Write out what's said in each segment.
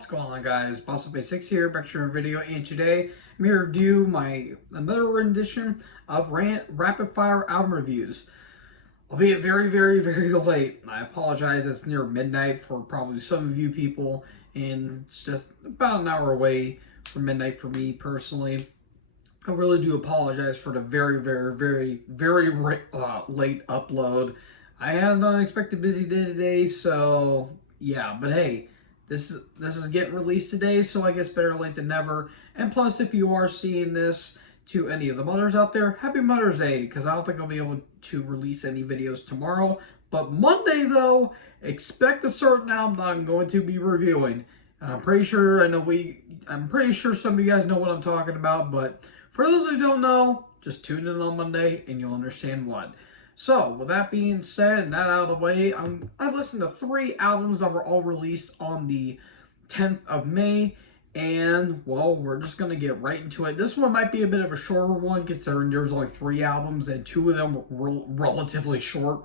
What's going on, guys? BossUp86 here, back to your video, and today I'm here to do another rendition of rapid fire album reviews. Albeit very late. I apologize, it's near midnight for probably some of you people, and it's just about an hour away from midnight for me personally. I really do apologize for the very late upload. I had an unexpected busy day today, so yeah, but hey, this is getting released today, so I guess better late than never. And plus, if you are seeing this, to any of the mothers out there, happy Mother's Day, because I don't think I'll be able to release any videos tomorrow. But Monday, though, expect a certain album that I'm going to be reviewing. And I'm pretty sure some of you guys know what I'm talking about, but for those who don't know, just tune in on Monday and you'll understand what. So, with that being said and that out of the way, I listened to 3 albums that were all released on the 10th of May. And, well, we're just going to get right into it. This one might be a bit of a shorter one, considering there's only 3 albums and 2 of them were relatively short.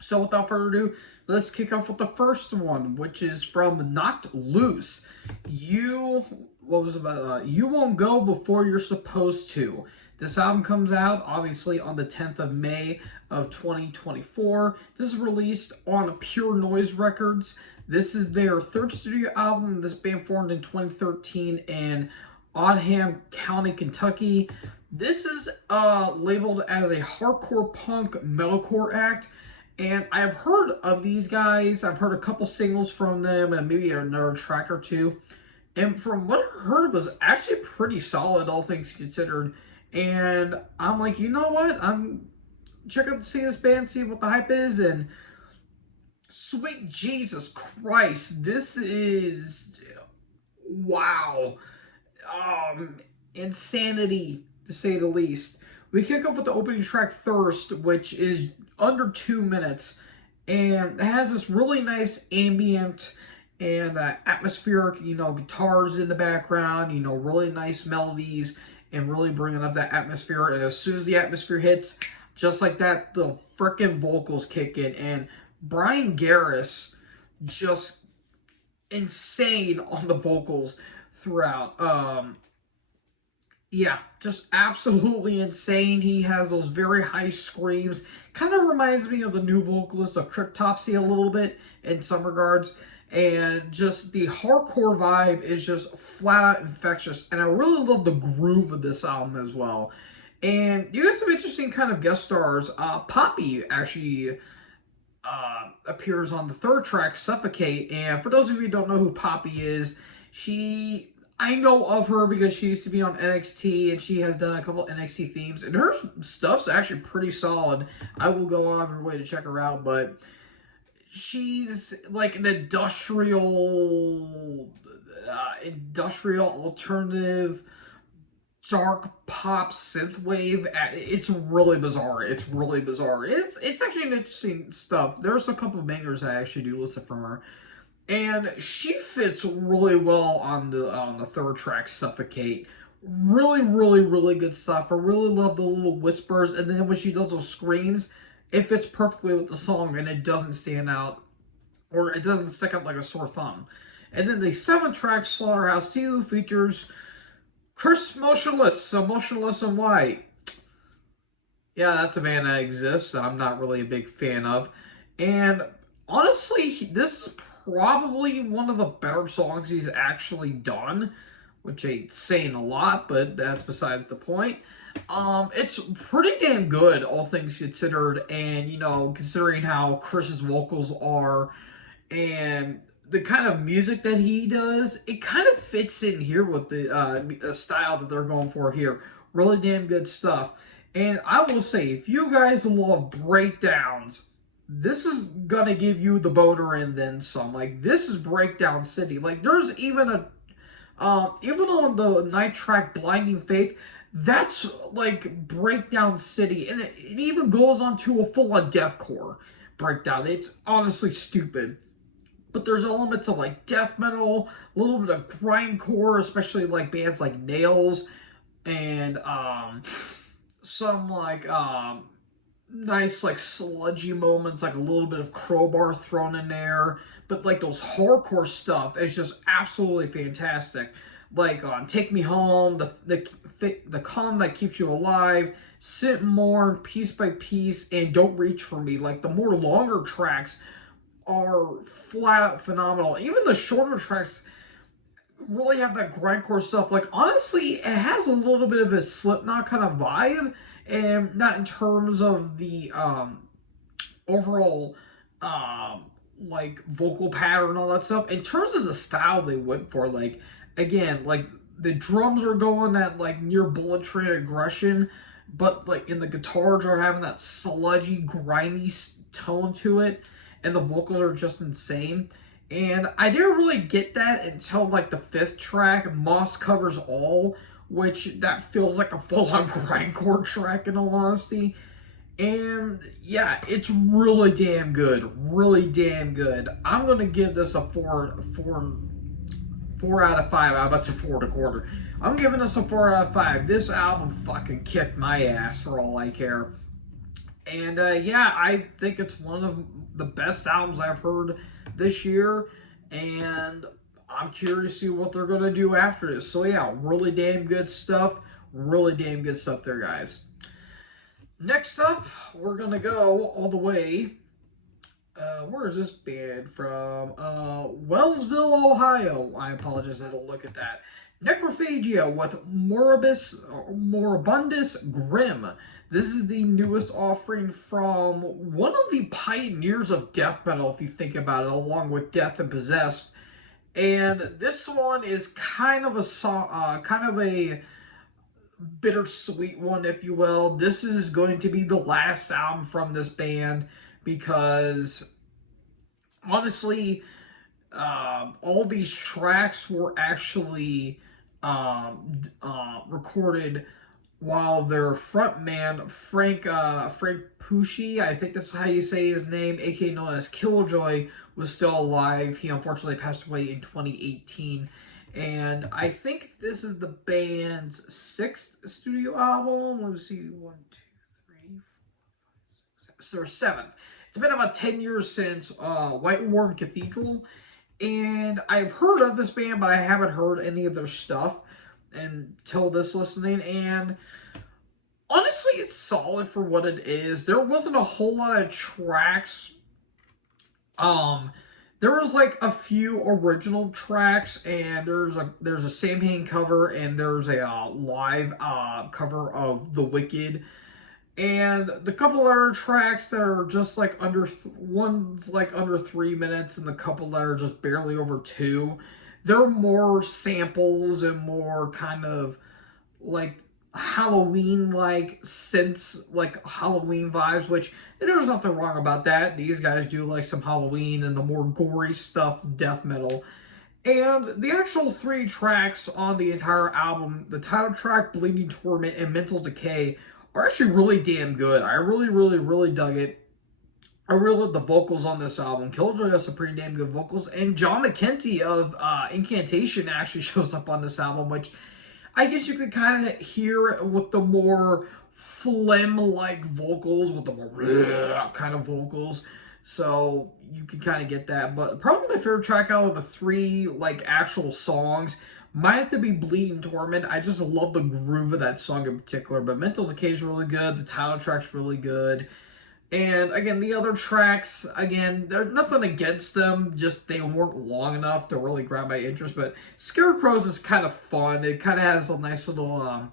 So, without further ado, let's kick off with the first one, which is from Knocked Loose. You Won't Go Before You're Supposed to. This album comes out, obviously, on the 10th of May of 2024. This is released on Pure Noise Records. This is their 3rd studio album. This band formed in 2013 in Oldham County, Kentucky. This is labeled as a hardcore punk metalcore act. And I've heard of these guys. I've heard a couple singles from them and maybe another track or two. And from what I heard, it was actually pretty solid, all things considered. And I'm like, you know what? I'm check out to see this band, see what the hype is, and sweet Jesus Christ, this is wow, insanity to say the least. We kick off with the opening track Thirst, which is under 2 minutes, and it has this really nice ambient and atmospheric, guitars in the background, really nice melodies, and really bringing up that atmosphere. And as soon as the atmosphere hits, just like that, the frickin' vocals kick in, and Brian Garris just insane on the vocals throughout. Yeah, just absolutely insane. He has those very high screams. Kind of reminds me of the new vocalist of Cryptopsy a little bit in some regards. And just the hardcore vibe is just flat out infectious. And I really love the groove of this album as well. And you got some interesting kind of guest stars. Poppy actually appears on the 3rd track, Suffocate. And for those of you who don't know who Poppy is, I know of her because she used to be on NXT, and she has done a couple NXT themes, and her stuff's actually pretty solid. I will go on her way to check her out, but she's like an industrial alternative dark pop synthwave. It's really bizarre. It's actually an interesting stuff. There's a couple of bangers I actually do listen from her. And she fits really well on the 3rd track, Suffocate. Really good stuff. I really love the little whispers, and then when she does those screams, it fits perfectly with the song, and it doesn't stand out, or it doesn't stick out like a sore thumb. And then the 7th track, Slaughterhouse 2, features Chris Motionless, so Motionless in White. Yeah, that's a band that exists. I'm not really a big fan of. And honestly, this is probably one of the better songs he's actually done, which ain't saying a lot, but that's besides the point. It's pretty damn good, all things considered, and, considering how Chris's vocals are, and the kind of music that he does, it kind of fits in here with the style that they're going for here. Really damn good stuff. And I will say, if you guys love breakdowns, this is gonna give you the boner and then some. Like, this is Breakdown City. Like, there's even even on the 9th track, Blinding Faith, that's like Breakdown City, and it even goes on to a full-on deathcore breakdown. It's honestly stupid. But there's elements of like death metal, a little bit of grindcore, especially like bands like Nails, and some like nice like sludgy moments, like a little bit of Crowbar thrown in there. but like those hardcore stuff is just absolutely fantastic. Like on Take Me Home, the Calm That Keeps You Alive, Sit and Mourn, Piece by Piece, and Don't Reach For Me. Like the more longer tracks are flat out phenomenal. Even the shorter tracks really have that grindcore stuff. Like honestly, it has a little bit of a Slipknot kind of vibe, and not in terms of the overall like vocal pattern and all that stuff. In terms of the style they went for, like again, like the drums are going at like near bullet train aggression, but like in the guitars are having that sludgy, grimy tone to it, and the vocals are just insane. And I didn't really get that until like the fifth track, Moss Covers All, which that feels like a full-on grindcore track in all honesty. And yeah, it's really damn good. Really damn good. I'm gonna give this a 4 out of 5. I'm about to 4 1/4. I'm giving this a 4 out of 5. This album fucking kicked my ass for all I care. And yeah, I think it's one of the best albums I've heard this year. And I'm curious to see what they're going to do after this. So yeah, really damn good stuff. Really damn good stuff there, guys. Next up, we're going to go all the way. Where is this band from? Wellsville, Ohio. I apologize, I had to look at that. Necrophagia with Moribundus Grim. This is the newest offering from one of the pioneers of death metal, if you think about it, along with Death and Possessed. And this one is kind of a song, kind of a bittersweet one, if you will. This is going to be the last album from this band because honestly, all these tracks were actually recorded while their frontman Frank Pusci, I think that's how you say his name, aka known as Killjoy, was still alive. He unfortunately passed away in 2018. And I think this is the band's 6th studio album. Let's see, 1, 2, 3, 4, 5, 6, 7. Or 7th. It's been about 10 years since White Worm Cathedral. And I've heard of this band, but I haven't heard any of their stuff until this listening. And honestly, it's solid for what it is. There wasn't a whole lot of tracks. There was like a few original tracks, and there's a Samhain cover, and there's a live cover of The Wicked, and the couple other tracks that are just like one's like under 3 minutes, and the couple that are just barely over 2. They're more samples and more kind of like Halloween-like synths, like Halloween vibes, which there's nothing wrong about that. These guys do like some Halloween and the more gory stuff, death metal. And the actual 3 tracks on the entire album, the title track, Bleeding Torment, and Mental Decay, are actually really damn good. I really, really, really dug it. I really love the vocals on this album. Killjoy has some pretty damn good vocals, and John McEntee of Incantation actually shows up on this album, which I guess you could kind of hear with the more phlegm-like vocals, with the more kind of vocals. So you can kind of get that. But probably my favorite track out of the 3 like actual songs might have to be Bleeding Torment. I just love the groove of that song in particular. But Mental Decay is really good. The title track's really good. And again, the other tracks, again, there's nothing against them, just they weren't long enough to really grab my interest. But Scarecrows is kind of fun. It kind of has a nice little, kind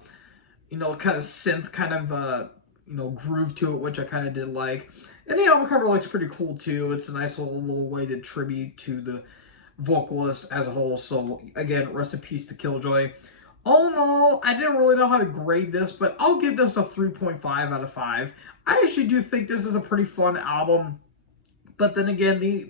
of synth kind of, groove to it, which I kind of did like. And the album cover looks pretty cool too. It's a nice little way to tribute to the vocalist as a whole. So again, rest in peace to Killjoy. All in all, I didn't really know how to grade this, but I'll give this a 3.5 out of 5. I actually do think this is a pretty fun album. But then again, the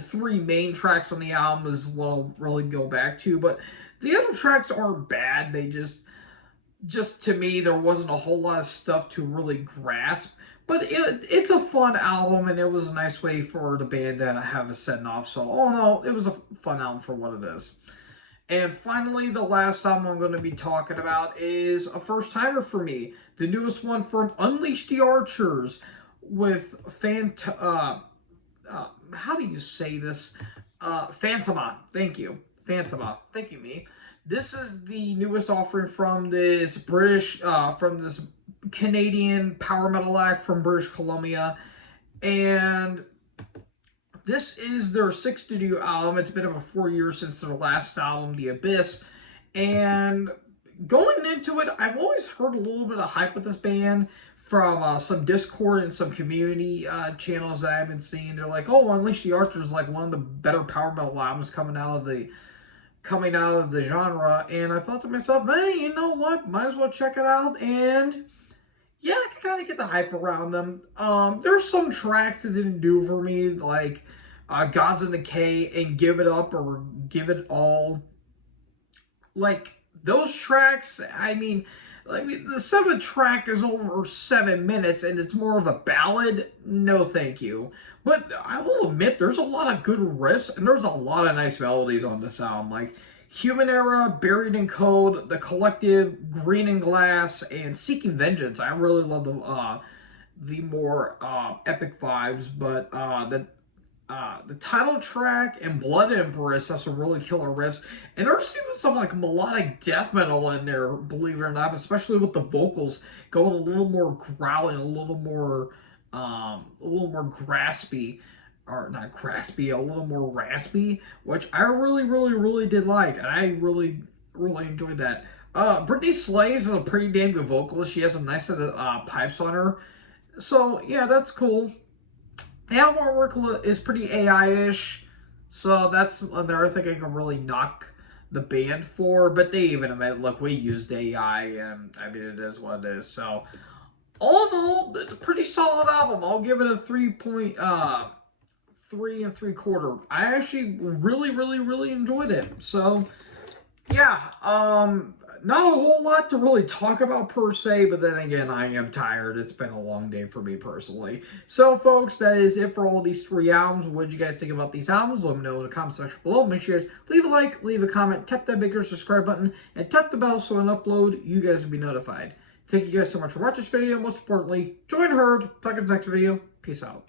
3 main tracks on the album is what I'll really go back to. But the other tracks aren't bad. They just to me, there wasn't a whole lot of stuff to really grasp. But it's a fun album, and it was a nice way for the band to have a send off. So, all in all, it was a fun album for what it is. And finally, the last album I'm going to be talking about is a first-timer for me. The newest one from Unleash the Archers with how do you say this? Phantoma. Thank you. Phantoma. Thank you, me. This is the newest offering from this Canadian power metal act from British Columbia. And this is their 6th studio album. It's been about 4 years since their last album, The Abyss. And going into it, I've always heard a little bit of hype with this band from some Discord and some community channels that I've been seeing. They're like, oh, Unleash the Archer is like one of the better power metal albums coming out of the genre. And I thought to myself, hey, you know what? Might as well check it out. And yeah, I can kind of get the hype around them. There's some tracks that didn't do for me, like Gods in the K and Give It Up or Give It All. Like, those tracks, I mean, like the 7th track is over 7 minutes and it's more of a ballad. No, thank you. But I will admit, there's a lot of good riffs and there's a lot of nice melodies on this album. Like Human Era, Buried in Code, The Collective, Green and Glass, and Seeking Vengeance. I really love the more epic vibes, but the title track and Blood Empress have some really killer riffs, and there's even some like melodic death metal in there, believe it or not, especially with the vocals going a little more growling, a little more graspy, or not graspy, a little more raspy, which I really did like, and I really enjoyed that. Brittany Slays is a pretty damn good vocalist. She has a nice set of pipes on her, so yeah, that's cool. The album artwork is pretty AI-ish, so that's another thing I can really knock the band for. But they even admit, look, we used AI, and I mean, it is what it is. So, all in all, it's a pretty solid album. I'll give it a 3 3.75. I actually really enjoyed it. So, yeah, not a whole lot to really talk about per se, but then again, I am tired. It's been a long day for me personally. So, folks, that is it for all of these 3 albums. What did you guys think about these albums? Let me know in the comment section below. Make sure you guys leave a like, leave a comment, tap that bigger subscribe button, and tap the bell so when I upload, you guys will be notified. Thank you guys so much for watching this video. Most importantly, join Herd. Talk in the next video. Peace out.